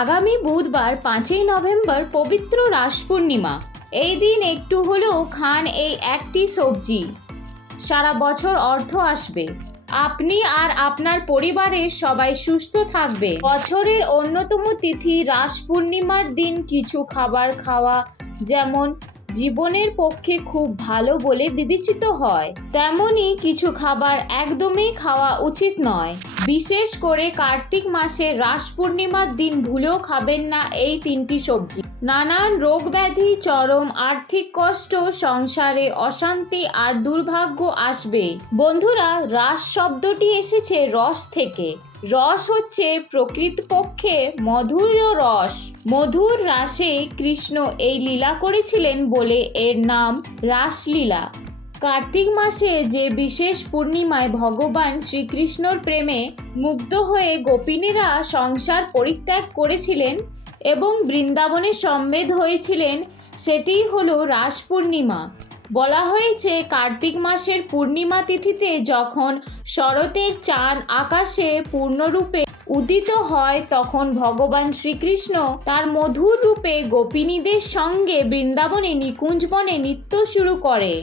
আগামী বুধবার পাঁচই নভেম্বর পবিত্র রাস পূর্ণিমা। এই দিন একটু হলেও খান এই একটি সবজি। সারা বছর অর্থ আসবে। আপনি আর আপনার পরিবারের সবাই সুস্থ থাকবে। বছরের অন্যতম তিথি রাস পূর্ণিমার দিন কিছু খাবার খাওয়া, যেমন জীবনের পক্ষে খুব ভালো বলে বিবেচিত হয়। তেমনই কিছু খাবার একদমই খাওয়া উচিত নয়। বিশেষ করে কার্তিক মাসে রাস পূর্ণিমার দিন ভুলেও খাবেন না এই তিনটি সবজি। নানান রোগ ব্যাধি চরম আর্থিক কষ্ট, সংসারে অশান্তি আর দুর্ভাগ্য আসবে। বন্ধুরা, রাস শব্দটি এসেছে রস থেকে। রস হচ্ছে প্রকৃতপক্ষে মধুর রস। মধুর রাসে কৃষ্ণ এই লীলা করেছিলেন বলে এর নাম রাসলীলা। কার্তিক মাসে যে বিশেষ পূর্ণিমায় ভগবান শ্রীকৃষ্ণর প্রেমে মুগ্ধ হয়ে গোপিনীরা সংসার পরিত্যাগ করেছিলেন এবং বৃন্দাবনে সম্বেদ হয়েছিলেন, সেটিই হলো রাস পূর্ণিমা। বলা হয়েছে, কার্তিক মাসের পূর্ণিমা তিথিতে যখন শরতের চাঁদ আকাশে পূর্ণরূপে উদিত হয়, তখন ভগবান শ্রীকৃষ্ণ তার মধুর রূপে গোপিনীদের সঙ্গে বৃন্দাবনে নিকুঞ্জ বনে নৃত্য শুরু করে।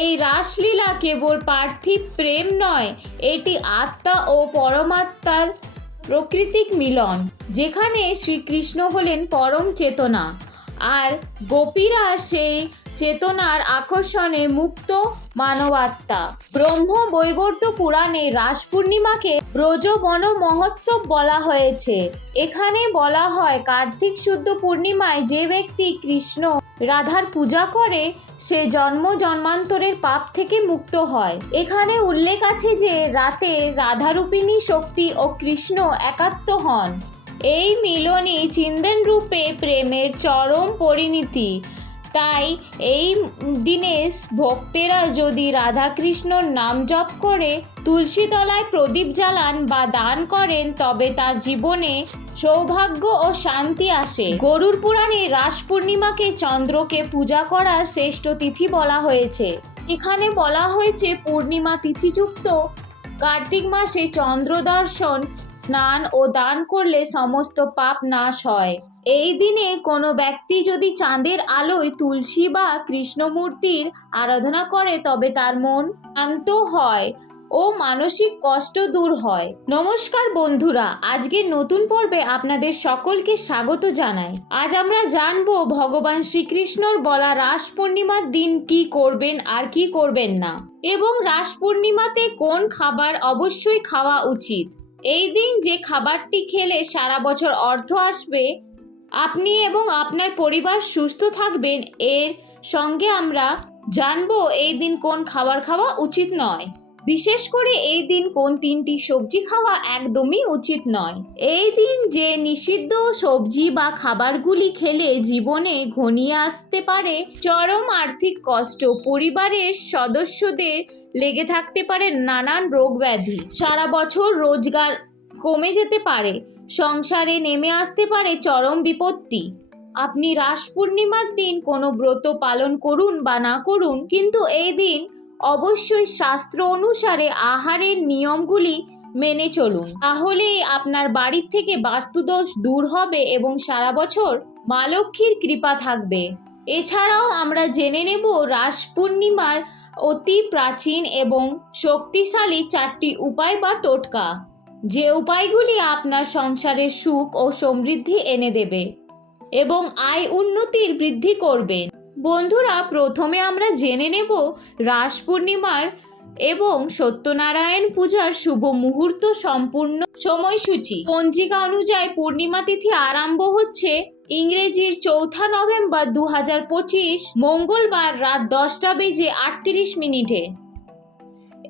এই রাসলীলা কেবল পার্থিব প্রেম নয়, এটি আত্মা ও পরমাত্মার প্রকৃতিক মিলন, যেখানে শ্রীকৃষ্ণ হলেন পরম চেতনা। আর গোপীরা সেই চেতনার আকর্ষণে মুক্ত মানবাত্মা। ব্রহ্ম বৈবর্ত পুরাণে রাস পূর্ণিমাকে ব্রজবন মহোৎসব বলা হয়েছে। এখানে বলা হয়, কার্তিক শুদ্ধ পূর্ণিমায় যে ব্যক্তি কৃষ্ণ রাধার পূজা করে, সে জন্ম জন্মান্তরের পাপ থেকে মুক্ত হয়। এখানে উল্লেখ আছে যে, রাতে রাধারূপিণী শক্তি ও কৃষ্ণ একাত্ম হন। এই মিলনই চিন্তন রূপে প্রেমের চরম পরিণতি। তাই এই দিনে ভক্তেরা যদি রাধাকৃষ্ণর নাম জপ করে তুলসী তলায় প্রদীপ জ্বালান বা দান করেন, তবে তার জীবনে সৌভাগ্য ও শান্তি আসে। গরুর পুরাণে রাস পূর্ণিমাকে চন্দ্রকে পূজা করার শ্রেষ্ঠ তিথি বলা হয়েছে। এখানে বলা হয়েছে পূর্ণিমা তিথিযুক্ত কার্তিক মাসে চন্দ্র দর্শন স্নান ও দান করলে সমস্ত পাপ নাশ হয়। এই দিনে কোনো ব্যক্তি যদি চাঁদের আলোয় তুলসী বা কৃষ্ণমূর্তির আরাধনা করে, তবে তার মন শান্ত হয়। ও মানসিক কষ্ট দূর হয়। নমস্কার বন্ধুরা, আজকের নতুন পর্বে আপনাদের সকলকে স্বাগত জানাই। আজ আমরা জানব ভগবান শ্রীকৃষ্ণর বলা রাস পূর্ণিমার দিন কি করবেন আর কি করবেন না। এবং রাস পূর্ণিমাতে কোন খাবার অবশ্যই খাওয়া উচিত। এই দিন যে খাবারটি খেলে সারা বছর অর্থ আসবে, আপনি এবং আপনার পরিবার সুস্থ থাকবেন, এর সঙ্গে আমরা জানব এই দিন কোন খাবার খাওয়া উচিত নয়। বিশেষ করে এই দিন কোন তিনটি সবজি খাওয়া একদমই উচিত নয়। এই দিন যে নিষিদ্ধ সবজি বা খাবারগুলি খেলে জীবনে ঘনিয়ে আসতে পারে, চরম আর্থিক কষ্ট, পরিবারের সদস্যদের লেগে থাকতে পারে নানান রোগ ব্যাধি। সারা বছর রোজগার কমে যেতে পারে, সংসারে নেমে আসতে পারে চরম বিপত্তি। আপনি রাস পূর্ণিমার দিন কোনো ব্রত পালন করুন বা না করুন, কিন্তু এই দিন অবশ্যই শাস্ত্র অনুসারে আহারের নিয়মগুলি মেনে চলুন। তাহলেই আপনার বাড়ির থেকে বাস্তুদোষ দূর হবে এবং সারা বছর মা লক্ষ্মীর কৃপা থাকবে। এছাড়াও আমরা জেনে নেব রাস পূর্ণিমার অতি প্রাচীন এবং শক্তিশালী চারটি উপায় বা টোটকা। যে উপায়গুলি আপনার সংসারে সুখ ও সমৃদ্ধি এনে দেবে এবং আয় উন্নতির বৃদ্ধি করবে। বন্ধুরা, প্রথমে আমরা জেনে নেব রাস পূর্ণিমার এবং সত্যনারায়ণ পূজার শুভ মুহূর্ত সম্পূর্ণ সময়সূচি। পঞ্জিকা অনুযায়ী পূর্ণিমা তিথি আরম্ভ হচ্ছে ইংরেজির চৌঠা নভেম্বর দু হাজার পঁচিশ, মঙ্গলবার রাত দশটা বেজে আটত্রিশ মিনিটে।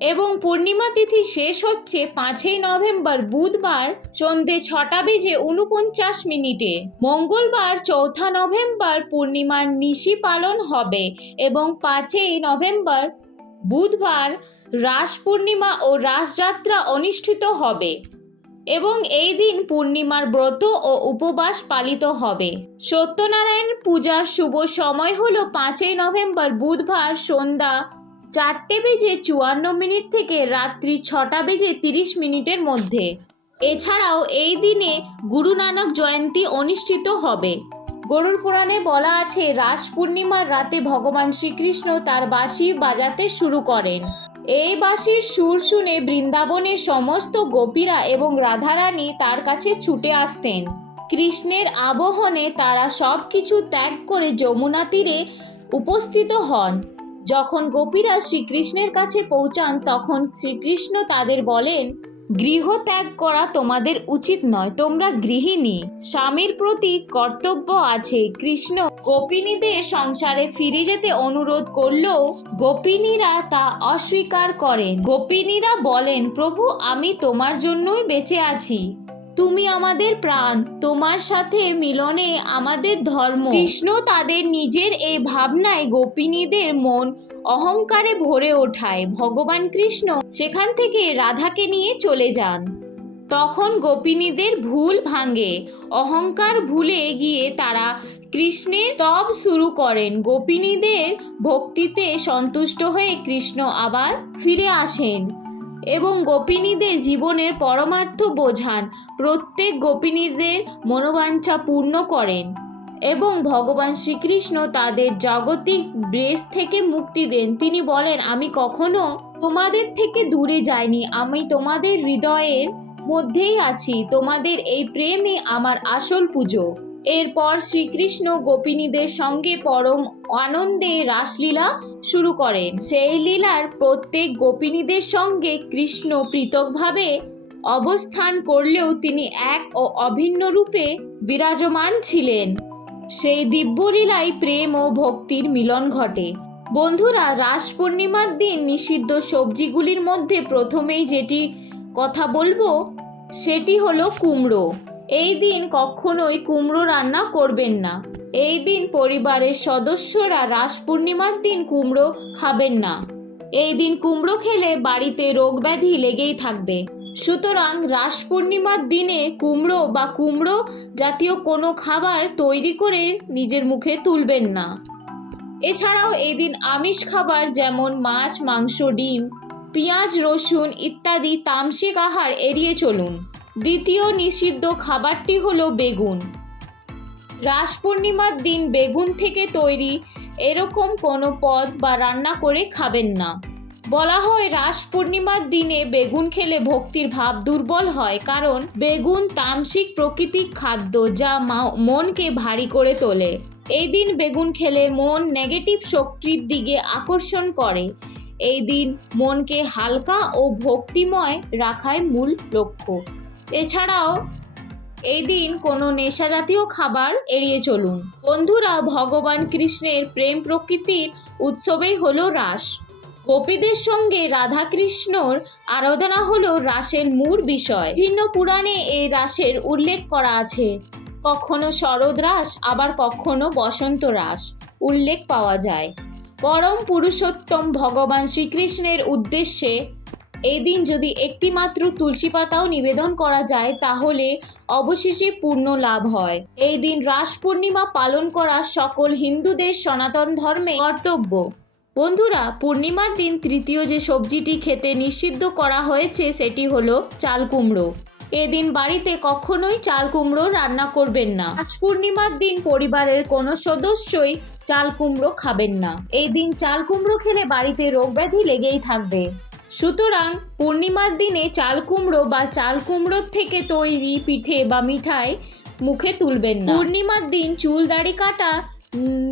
এবং পূর্ণিমা তিথি শেষ হচ্ছে পাঁচই নভেম্বর বুধবার সন্ধে ছটা বেজে উনপঞ্চাশ মিনিটে। মঙ্গলবার চৌঠা নভেম্বর পূর্ণিমার নিশি পালন হবে এবং পাঁচই নভেম্বর বুধবার রাস পূর্ণিমা ও রাসযাত্রা অনুষ্ঠিত হবে এবং এই দিন পূর্ণিমার ব্রত ও উপবাস পালিত হবে। সত্যনারায়ণ পূজার শুভ সময় হলো পাঁচই নভেম্বর বুধবার সন্ধ্যা চারটে বেজে চুয়ান্ন মিনিট থেকে রাত্রি ছটা বেজে তিরিশ মিনিটের মধ্যে। এছাড়াও এই দিনে গুরু নানক জয়ন্তী অনুষ্ঠিত হবে। গরুর পুরাণে বলা আছে, রাস পূর্ণিমার রাতে ভগবান শ্রীকৃষ্ণ তার বাঁশি বাজাতে শুরু করেন। এই বাঁশির সুর শুনে বৃন্দাবনের সমস্ত গোপীরা এবং রাধারানী তার কাছে ছুটে আসতেন। কৃষ্ণের আবহনে তারা সব কিছু ত্যাগ করে যমুনা তীরে উপস্থিত হন। যখন গোপীরা শ্রীকৃষ্ণের কাছে পৌঁছান, তখন শ্রীকৃষ্ণ তাদের বলেন গৃহ ত্যাগ করা তোমাদের উচিত নয়, তোমরা গৃহিণী। স্বামীর প্রতি কর্তব্য আছে। কৃষ্ণ গোপিনীদের সংসারে ফিরে যেতে অনুরোধ করলেও গোপিনীরা তা অস্বীকার করেন। গোপিনীরা বলেন, প্রভু, আমি তোমার জন্যই বেঁচে আছি। তুমি আমাদের প্রাণ, তোমার সাথে মিলনে আমাদের ধর্ম। কৃষ্ণ তাদের নিজের এই ভাবনায় গোপিনীদের মন অহংকারে ভরে ওঠায়। ভগবান কৃষ্ণ সেখান থেকে রাধাকে নিয়ে চলে যান। তখন গোপিনীদের ভুল ভাঙে। অহংকার ভুলে গিয়ে তারা কৃষ্ণের তব শুরু করেন। গোপিনীদের ভক্তিতে সন্তুষ্ট হয়ে কৃষ্ণ আবার ফিরে আসেন। এবং গোপিনীদের জীবনের পরমার্থ বোঝান। প্রত্যেক গোপিনীদের মনোবাঞ্ছা পূর্ণ করেন এবং ভগবান শ্রীকৃষ্ণ তাদের জাগতিক ব্রেস থেকে মুক্তি দেন। তিনি বলেন, আমি কখনো তোমাদের থেকে দূরে যাইনি। আমি তোমাদের হৃদয়ের মধ্যেই আছি। তোমাদের এই প্রেমে আমার আসল পুজো। এরপর শ্রীকৃষ্ণ গোপিনীদের সঙ্গে পরম আনন্দে রাসলীলা শুরু করেন। সেই লীলার প্রত্যেক গোপিনীদের সঙ্গে কৃষ্ণ পৃথকভাবে অবস্থান করলেও তিনি এক ও অভিন্ন রূপে বিরাজমান ছিলেন। সেই দিব্যলীলায় প্রেম ও ভক্তির মিলন ঘটে। বন্ধুরা, রাস পূর্ণিমার দিন নিষিদ্ধ সবজিগুলির মধ্যে প্রথমেই যেটি কথা বলব, সেটি হলো কুমড়ো। এই দিন কখনোই কুমড়ো রান্না করবেন না। এই দিন পরিবারের সদস্যরা রাস পূর্ণিমার দিন কুমড়ো খাবেন না। এই দিন কুমড়ো খেলে বাড়িতে রোগ ব্যাধি লেগেই থাকবে। সুতরাং রাস পূর্ণিমার দিনে কুমড়ো বা কুমড়ো জাতীয় কোনো খাবার তৈরি করে নিজের মুখে তুলবেন না। এছাড়াও এই দিন আমিষ খাবার যেমন মাছ, মাংস, ডিম, পেঁয়াজ, রসুন ইত্যাদি তামসিক আহার এড়িয়ে চলুন। দ্বিতীয় নিষিদ্ধ খাবারটি হলো বেগুন। রাস পূর্ণিমার দিন বেগুন থেকে তৈরি এরকম কোনো পদ বা রান্না করে খাবেন না। বলা হয় রাস পূর্ণিমার দিনে বেগুন খেলে ভক্তির ভাব দুর্বল হয় কারণ বেগুন তামসিক প্রকৃতিক খাদ্য যা মনকে ভারী করে তোলে। এই দিন বেগুন খেলে মন নেগেটিভ শক্তির দিকে আকর্ষণ করে। এই দিন মনকে হালকা ও ভক্তিময় রাখাই মূল লক্ষ্য। এছাড়াও, এই দিন কোনো নেশা জাতীয় খাবার এড়িয়ে চলুন। বন্ধুরা, ভগবান কৃষ্ণের প্রেম প্রকৃতির উৎসবেই হলো রাস। গোপীদের সঙ্গে রাধাকৃষ্ণর আরাধনা হলো রাসের মূল বিষয়। ভিন্ন পুরাণে এই রাসের উল্লেখ করা আছে। কখনো শরৎ রাস, আবার কখনো বসন্ত রাস উল্লেখ পাওয়া যায়। পরম পুরুষোত্তম ভগবান শ্রীকৃষ্ণের উদ্দেশ্যে এই দিন যদি একটিমাত্র তুলসী পাতাও নিবেদন করা যায়, তাহলে অবশেষে পূর্ণ লাভ হয়। এই দিন রাস পূর্ণিমা পালন করা সকল হিন্দুদের সনাতন ধর্মে কর্তব্য। বন্ধুরা, পূর্ণিমার দিন তৃতীয় যে সবজিটি খেতে নিষিদ্ধ করা হয়েছে, সেটি হলো চাল কুমড়ো। এদিন বাড়িতে কখনোই চাল কুমড়ো রান্না করবেন না। আজ পূর্ণিমার দিন পরিবারের কোনো সদস্যই চাল কুমড়ো খাবেন না। এই দিন চাল কুমড়ো খেলে বাড়িতে রোগ ব্যাধি লেগেই থাকবে। সুতরাং পূর্ণিমার দিনে চাল কুমড়ো বা চাল কুমড়োর থেকে তৈরি পিঠে বা মিঠাই মুখে তুলবেন না। পূর্ণিমার দিন চুল দাড়ি কাটা,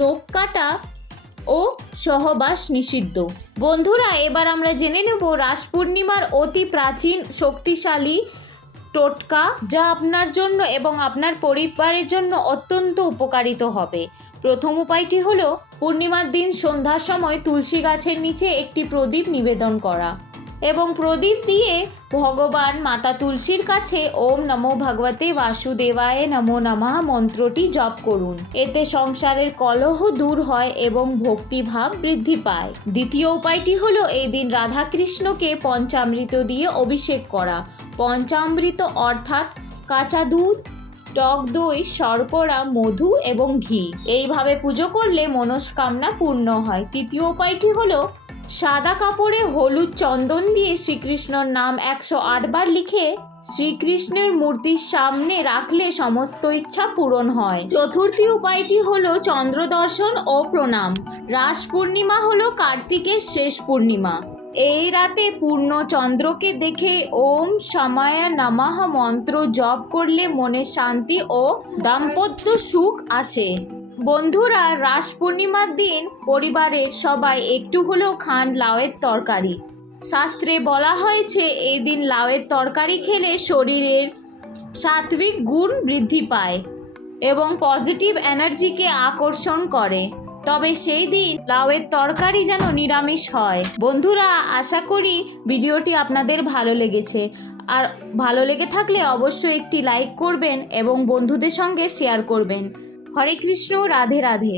নখ কাটা ও সহবাস নিষিদ্ধ। বন্ধুরা, এবার আমরা জেনে নেব রাস পূর্ণিমার অতি প্রাচীন শক্তিশালী টোটকা, যা আপনার জন্য এবং আপনার পরিবারের জন্য অত্যন্ত উপকারিত হবে। প্রথম উপায়টি হল পূর্ণিমার দিন সন্ধ্যার সময় তুলসী গাছের নিচে একটি প্রদীপ নিবেদন করা এবং প্রদীপ দিয়ে ভগবান মাতা তুলসীর কাছে ওম নমো ভগবতে বাসুদেবায় নমো নমা মন্ত্রটি জপ করুন। এতে সংসারের কলহ দূর হয় এবং ভক্তিভাব বৃদ্ধি পায়। দ্বিতীয় উপায়টি হলো এই দিন রাধাকৃষ্ণকে পঞ্চামৃত দিয়ে অভিষেক করা। পঞ্চামৃত অর্থাৎ কাঁচা দুধ টক দই, শর্করা, মধু এবং ঘি। এইভাবে পুজো করলে মনস্কামনা পূর্ণ হয়। তৃতীয় উপায়টি হলো, সাদা কাপড়ে হলুদ চন্দন দিয়ে শ্রীকৃষ্ণর নাম একশো আটবার লিখে শ্রীকৃষ্ণের মূর্তির সামনে রাখলে সমস্ত ইচ্ছা পূরণ হয়। চতুর্থী উপায়টি হল চন্দ্র দর্শন ও প্রণাম। রাস পূর্ণিমা হল কার্তিকের শেষ পূর্ণিমা। এই রাতে পূর্ণ চন্দ্রকে দেখে ওম সময়া নমঃ মন্ত্র জপ করলে মনে শান্তি ও দাম্পত্য সুখ আসে। বন্ধুরা, রাস পূর্ণিমার দিন পরিবারের সবাই একটু হলেও খান লাউয়ের তরকারি। শাস্ত্রে বলা হয়েছে, এই দিন লাউয়ের তরকারি খেলে শরীরের সাত্বিক গুণ বৃদ্ধি পায় এবং পজিটিভ এনার্জিকে আকর্ষণ করে। তবে সেই দিন লাউয়ের তরকারি যেন নিরামিষ হয়। বন্ধুরা, আশা করি ভিডিওটি আপনাদের ভালো লেগেছে। আর ভালো লেগে থাকলে অবশ্যই একটি লাইক করবেন এবং বন্ধুদের সঙ্গে শেয়ার করবেন। হরে কৃষ্ণ, রাধে রাধে।